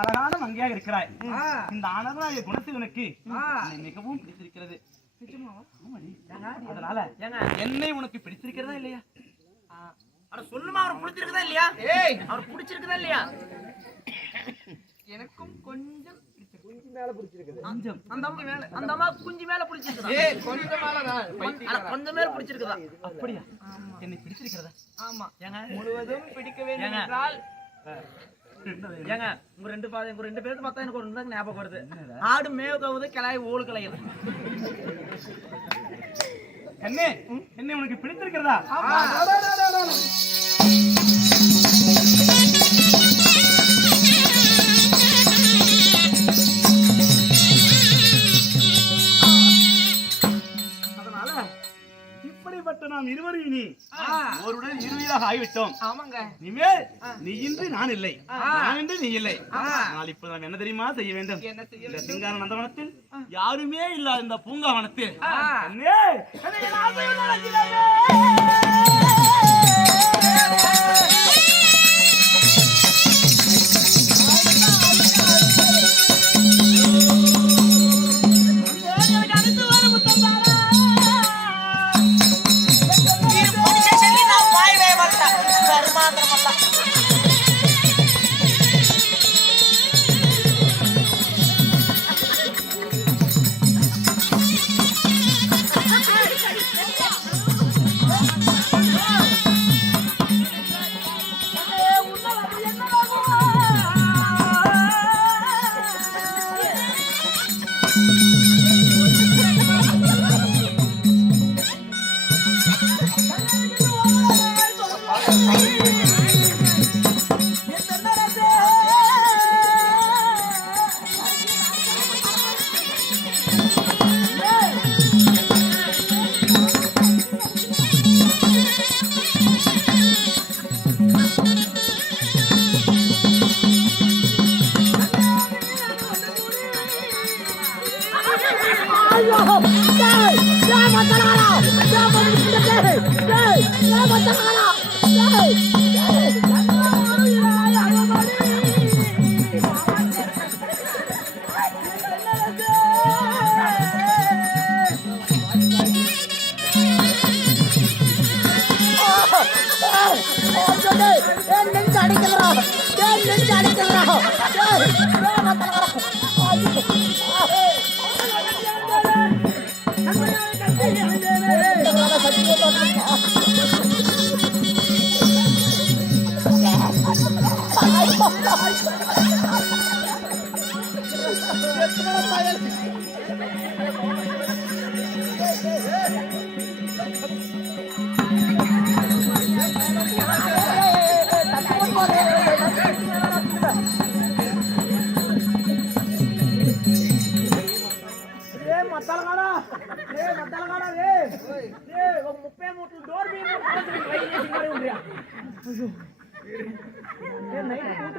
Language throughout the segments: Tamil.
அழகான மங்கையாக இருக்கிறாய். இந்த ஆனந்த குணத்திற்கு மிகவும் பிடித்திருக்கிறது. அதனால என்னை உனக்கு பிடிச்சிருக்கிறதா இல்லையா? சொல்லுமா, அவர் பிடிச்சிருக்குதா இல்லையா? அவர் பிடிச்சிருக்குதா இல்லையா? எனக்கும் கொஞ்சம் குஞ்சு மேல பிடிச்சிருக்குது. அந்த அம்மா குஞ்சு மேல பிடிச்சிருக்குதா? கொஞ்சம் மேல பிடிச்சிருக்குதா? அப்படியா? என்னை பிடிச்சிருக்கிறதா? ஆமா. முழுவதும் பிடிக்க வேண்டும் என்றால் ஏங்க உங்க ரெண்டு பேருக்கு பார்த்தா எனக்கு ஒரு ஞாபகம் வருது. ஆடு மேவு கவுது, கிளாய் ஓடு கிளையுது. என்னை உனக்கு பிடித்திருக்கிறதா? நாம் இருவரும் இனி ஒருடன் இருவராக ஆகிவிட்டோம். இனிமேல் நீ இன்றி நான் இல்லை, நான் இன்றி நீ இல்லை. ஆனால் இப்ப நாம் என்ன தெரியுமா செய்ய வேண்டும்? இந்த சிங்கார நந்தவனத்தில் யாருமே இல்லாத இந்த பூங்காவனத்தில்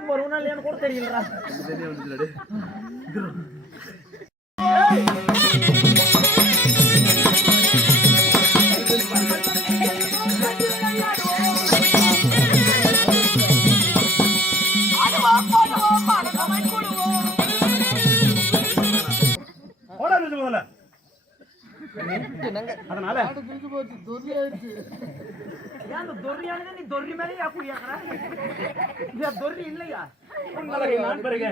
வருவனா இல்லையான்னு கூட தெரியலடா. அதனால நீ தொர்ரி மேலே தொர்ரி இல்லையா? நான் பெருக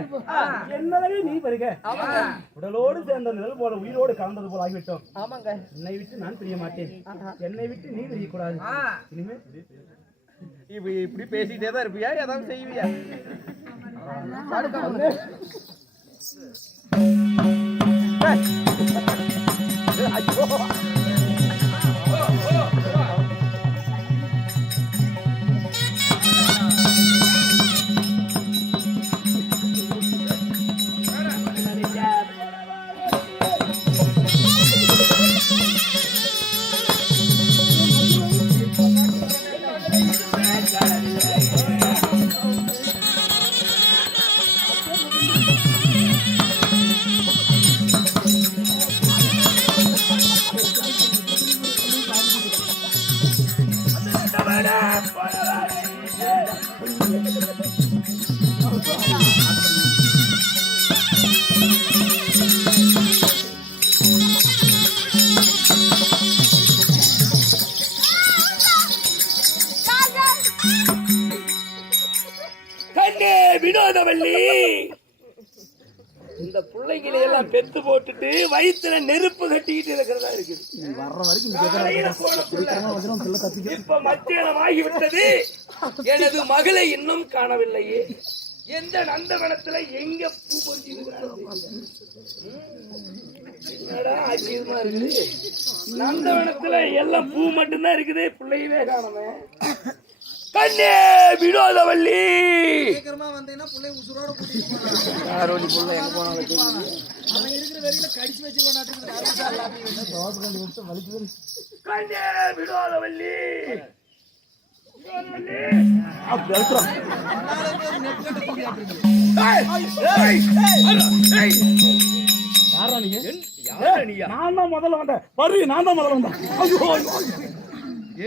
என்னதே நீ பெருக உடலோடு சேர்ந்த நிழல் போல உயிரோடு கலந்தது போல ஆகிவிட்டோம். ஆமாங்க. என்னை விட்டு நான் பிரிய மாட்டேன், என்னை விட்டு நீ பிரியக்கூடாது. இனிமே இப்படி பேசிட்டே தான் இருப்பியா? ஏதாவது செய்வியா? ஐயோ இந்த பிள்ளைங்களை எல்லாம் பெத்து போட்டுட்டு வயிற்றுல நெருப்பு கட்டிக்கிட்டு இருக்கிறதா இருக்குது. இப்ப மத்தியானம் ஆகிவிட்டது, எனது மகளை இன்னும் காணவில்லையே. எந்த நந்தவனத்துல எங்க பூ என்னடா ஆச்சரியமா இருக்குது. நந்தவனத்துல எல்லாம் பூ மட்டும்தான் இருக்குது, பிள்ளையவே காணமே. கண்ணே வினோதவல்லி, சீக்கிரமா வந்தீங்கன்னா புள்ளை உசுரோட கூட்டிட்டு யாரோடி புள்ள எங்க போனாலும் அவன் இருக்கிற வரையில கடிச்சு வச்சிருவான். கண்ணே வினோதவல்லி, நான் தான் முதல்ல வந்தேன். நான் தான் முதல்ல வந்தேன்.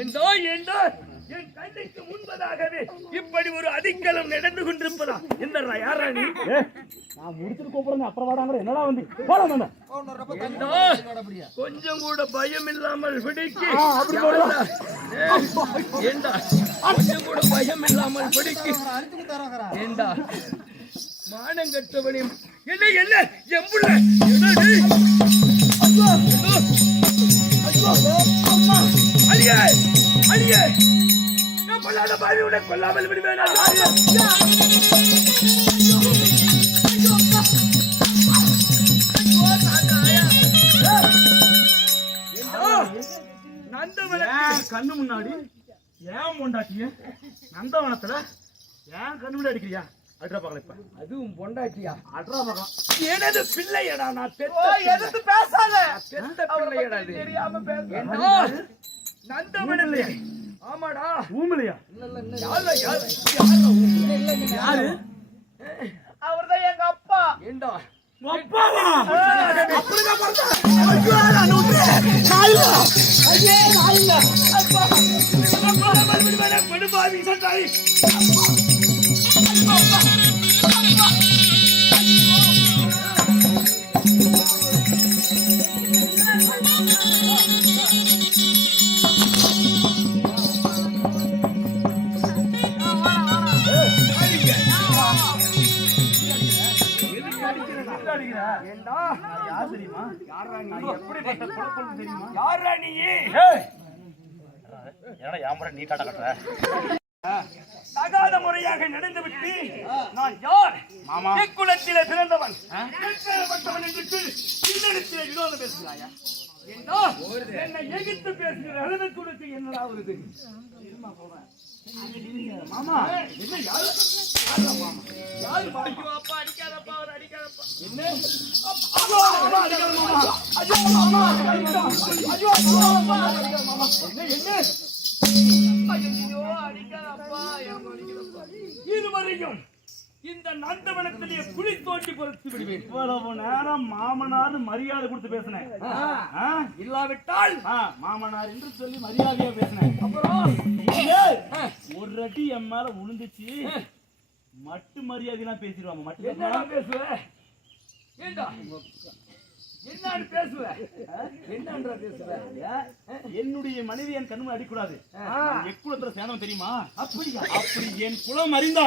ஏண்டோ ஏண்டோ என் கண்ணுக்கு முன்பதாகவே இப்படி ஒரு அதிக்கலம் நடந்து கொண்டிருப்பதா? இந்த யாரா நீ? நான் முடிச்சுட்டு கூப்பிடுங்க, அப்புறம் வாடாங்க. என்னடா வந்து போலாம். கொஞ்சம் கூட பயம் இல்லாமல் பிடிக்கு. ஏண்டா கொஞ்சம் கூட பயம் இல்லாமல் பிடிக்கு. ஏண்டா மானம் கட்டவனையும் என்ன என்ன எம்புள்ள அடியே அடியே கொல்லாத பாவியுடன் கொல்லாமல் விடுவேன். கண்ணு முன்னாடி ஏன் பொண்டாட்டிய நந்தவனத்துல ஏன் கண்ணு முன்னாடி அடிக்கிறியா? அட்ரா பார்க்கல. இப்ப அதுவும் பொண்டாட்டியா? அட்ரா பார்க்கலாம். எனது பிள்ளையடா, நான் எதுக்கு பேசாத? பெத்த பிள்ளையடா. தெரியாம பேச நந்தவனல்ல. ஆமாடா. ஊமலையா? யாரு? அவர்தான் எங்க அப்பா. ஏண்டா அப்பாவா? அப்படிதான் பார்த்தா. பெருமாவி சட்டாய். தகாத முறையாக நடந்துவிட்டு நான் யார்? குலத்திலே பிறந்தவன் என்று இன்னிடத்திலே வினோதம் பேசுகிறாயா? என்னை எகித்து பேசுகிற அளவு கொடுத்து என்னடா வருது? மாமா என்ன யாரு? யாரு அப்பா அடிக்காதப்பா, அவர் அடிக்காதப்பா. என்ன இருவரையும் இந்த நந்தவனத்திலே குழி தோண்டி பொறுத்து விடுவேன். இவ்வளவு நேரம் மாமனார் மரியாதை கொடுத்து பேசினேன். இல்லாவிட்டால் மாமனார் என்று சொல்லி மரியாதையா பேசினேன். அப்புறம் ஒரு அடி என் மேல விழுந்துச்சு, மட்டு மரியாதையெல்லாம் பேசிடுவாங்க. மட்டும் என்னடா பேசுவ? ஏண்டா என்னன்னு பேசுவ? என்னன்றா பேசுவ? என்னுடைய மனைவி என் கண்ணு அடிக்கூடாது. எக்குளத்துல சேனம் தெரியுமா? அப்படி என் குலம் அறிந்தா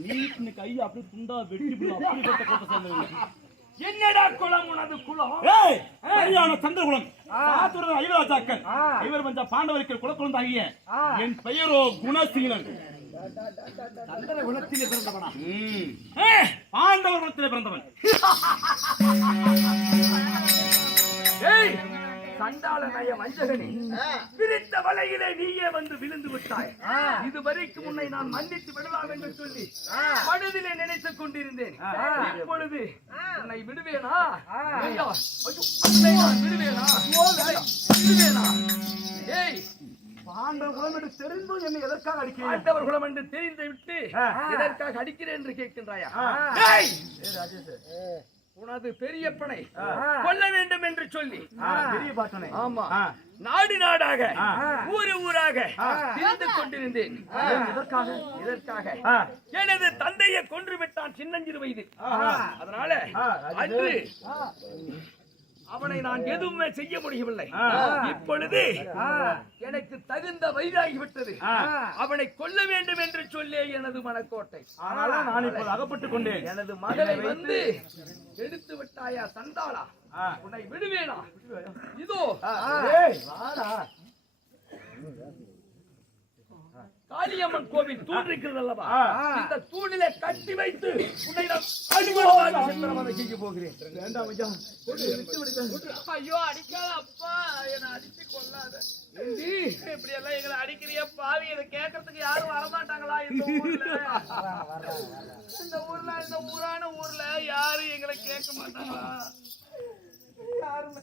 நீ கை அப்படி துண்டா வெட்டி அப்படிப்பட்ட கூட்ட சேர்ந்தவங்க. என்னடா குலம் உனது குலம்? சந்திரகுலம் ஐவராஜாக்கள் ஐவர் பஞ்ச பாண்டவர்கள் குலக்குழந்தாகிய என் பெயரோ குணசீலன். சந்திர குலத்திலே பிறந்தவனா? பாண்டவர் குலத்திலே பிறந்தவன். சண்டாள நய வஞ்சகனே, பிரித்த வலையிலே நீயே வந்து விழுந்து விட்டாய். இதுவரைக்கும் உன்னை நான் மன்னித்து விடலாம் என்று சொல்லி மனதிலே நினைத்துக் கொண்டிருந்தேன். இப்பொழுது உன்னை விடுவேனா? விடுவேனா? ஏய், பாண்டவர் குலம் என்று தெரிந்தும் என்னை எதற்காக அடிக்கிறேன்? பாண்டவர் குலம் என்று தெரிந்து விட்டு எதற்காக அடிக்கிறேன் என்று கேட்கின்றாயா? உனது பெரியப்பனை கொல்ல வேண்டும் என்று சொல்லி பெரிய பாட்டனை ஆமா நாடு நாடாக ஊரு ஊராக திரிந்து கொண்டிருந்தேன். இதற்காக எனது தந்தையை கொன்று விட்டான் சின்னஞ்சிறு வயது. அதனால அவனை நான் எதுவுமே செய்ய முடியவில்லை. இப்பொழுது எனக்கு தகுந்த வயதாகிவிட்டது. அவனை கொல்ல வேண்டும் என்று சொல்லி எனது மனக்கோட்டை. ஆனால் நான் இப்போது அகப்பட்டுக் கொண்டேன். எனது மகளை வந்து எடுத்து விட்டாயா சண்டாளா? உன்னை விடுவேனா? இதோ காளியம்மன் கோவில் தூண் இருக்கிறது அல்லவா? இந்த தூணிலே கட்டி வைத்து உன்னை நான் அடிமையாக சித்திரவதை செய்ய போகிறேன். ஐயோ அடிக்காத அப்பா, என்ன அடிச்சு கொள்ளாத. இப்படி எல்லாம் எங்களை அடிக்கிறிய பாவி, இதை கேட்கறதுக்கு யாரும் வரமாட்டாங்களா? இந்த ஊரான ஊர்ல யாரும் எங்களை கேட்க மாட்டாங்களா? யாரும்